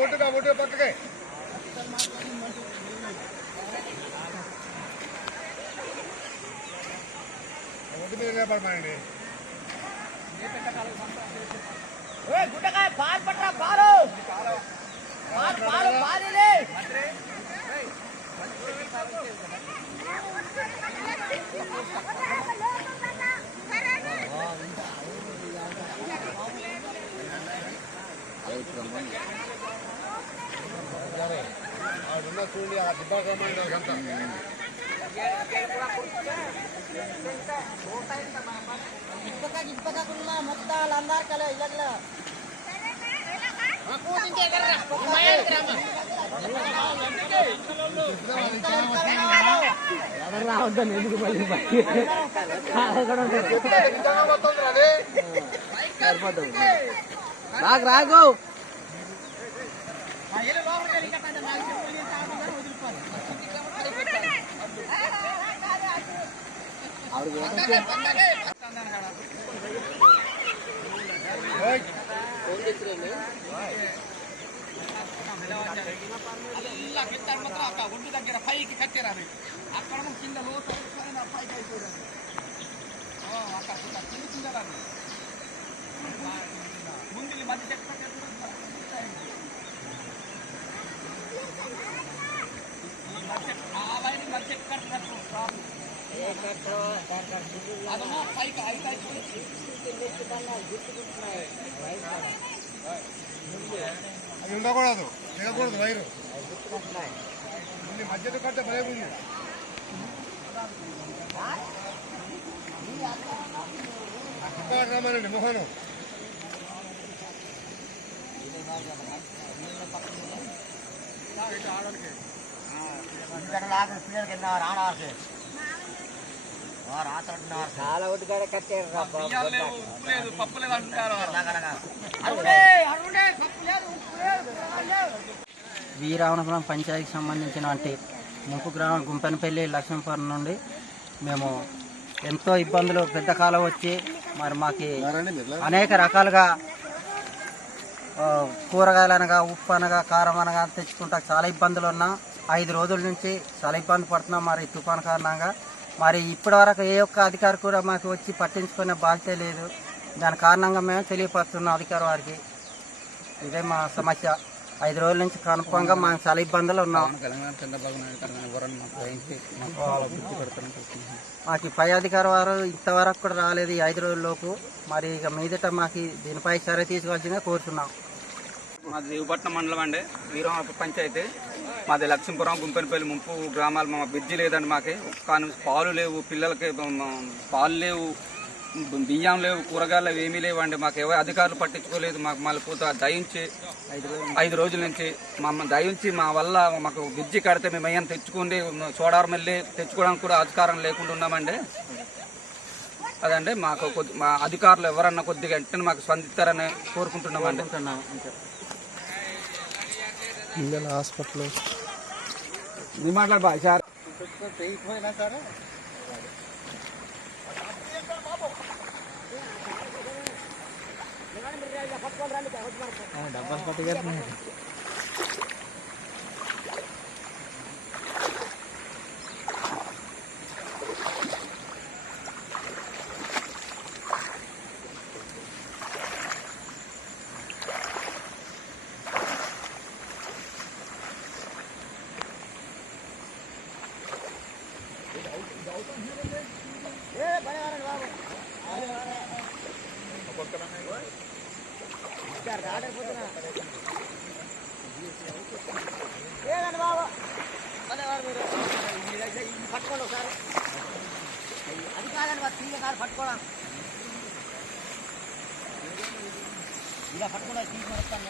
ఒడ్డు పక్కకే ఒడ్డు మీద నిలబడమండి. గుట్టకాయ పాలు పట్టరా పాలు పాలు పాలులే ఆడున్న చూడండి ఆ దిబ్బా కమాండ్ అంతా ఇప్పకుండా మొత్తాలు అందరు కల ఇళ్ళ రావద్దని ఎందుకు మళ్ళీ రాకు రాకు ఒడ్డు దగ్గర పైకి కట్టారు అక్కడ కింద లోతు పైకి అయిపోయారు అక్కడ కింద ముందు మధ్య చెట్టు మధ్య చెట్టు కట్టినట్టు అదమో పైకి అది ఉండకూడదు తినకూడదు వైరు మధ్యలో కట్టే భయం ఉంది. రమ్మనండి మోహను చాలా ఒడ్డుగానే కట్టారు. పప్పు లేదు అంటారు. వీరావనపురం పంచాయతీకి సంబంధించినటువంటి ముంపు గ్రామం గుంపెనపల్లి లక్ష్మీపురం నుండి మేము ఎంతో ఇబ్బందులు పెద్ద కాలం వచ్చి మరి మాకు అనేక రకాలుగా కూరగాయలు అనగా ఉప్పు అనగా కారం అనగా తెచ్చుకుంటా చాలా ఇబ్బందులు ఉన్నాం. 5 రోజుల నుంచి చాలా ఇబ్బంది పడుతున్నాం మరి తుఫాను కారణంగా. మరి ఇప్పటి వరకు ఏ ఒక్క అధికారి కూడా మాకు వచ్చి పట్టించుకునే బాధ్యత లేదు. దాని కారణంగా మేము తెలియపరుస్తున్నాం అధికారి వారికి. ఇదే మా సమస్య. 5 రోజుల నుంచి కన్ఫర్మ్గా మేము చాలా ఇబ్బందులు ఉన్నాం. మాకు పై అధికారి వారు ఇంతవరకు కూడా రాలేదు ఈ 5 రోజుల్లోపు. మరి ఇక మీదట మాకు దీనిపై సరే తీసుకోవాల్సిందిగా కోరుతున్నాం. మాది దేవపట్నం మండలం అండి, వీరావనపురం పంచాయతీ. మాది లక్ష్మీపురం గుంపెనపల్లి ముంపు గ్రామాలు. మా బ్రిడ్జి లేదండి, మాకి కానీ పాలు లేవు, పిల్లలకి పాలు లేవు, బియ్యం లేవు, కూరగాయలు ఏమీ లేవండి. మాకు ఎవరు అధికారులు పట్టించుకోలేదు. మాకు మళ్ళీ పూత దయించి 5 రోజుల నుంచి దయించి మా వల్ల మాకు బ్రిడ్జి కడితే మేము అయ్యాన్ని తెచ్చుకోండి, సోడారం వెళ్ళి తెచ్చుకోవడానికి కూడా అధికారం లేకుండా ఉన్నామండి. అదండి మాకు మా అధికారులు ఎవరన్నా కొద్దిగా వెంటనే మాకు స్పందిస్తారని కోరుకుంటున్నామండి. హాస్పిటల్ మాట్లాడు సార్. డబ్బాలు పట్టుకెళ్తున్నాయి. పట్టుకోండి ఒకసారి. అది కాదండి పట్టుకోవడం ఇలా పట్టుకోవడం తీసుకొని వస్తాను.